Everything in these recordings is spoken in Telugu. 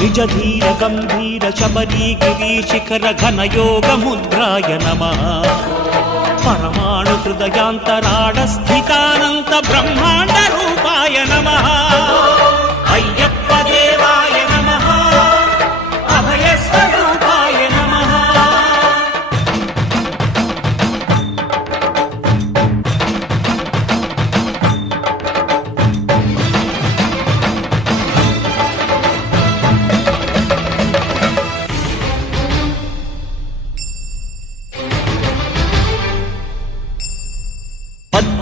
నిజ ధీర గంభీర శబరీ గిరీశిఖర ఘన యోగ ముద్రాయ నమ పరమాణు హృదయాంతరాడ స్థితానంత బ్రహ్మాండ రూపాయ నమ అయ్య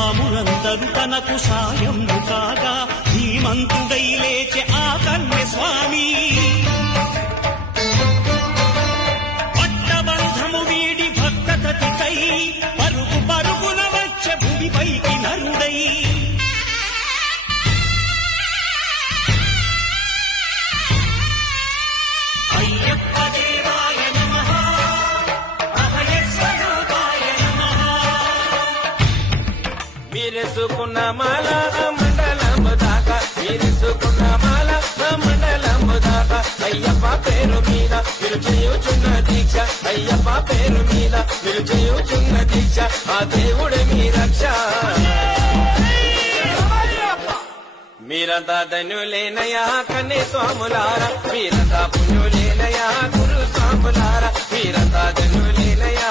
రాములందరూ తనకు సాయం కాగా ధీమంతుడై లేచే ఆ కన్య స్వామి మీరేసుకున్న మాల మండలం దాకా. మీరేసుకున్న మాల మండలం దాకా. అయ్యప్ప పేరు మీద మీరు చేయుచున్న దీక్ష. అయ్యప్ప పేరు మీద మీరు చేయుచున్న దీక్ష. ఆ దేవుడే మీ రక్ష. మీరంతా ధనులేనయా కన్నే స్వాములారా. మీరంతా పుణ్యులేనయా గురు స్వాములారా. మీరంతా ధనులేనయా